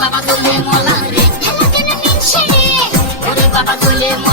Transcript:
বাবা তুলে মলা রে। বাবা তুলে মলা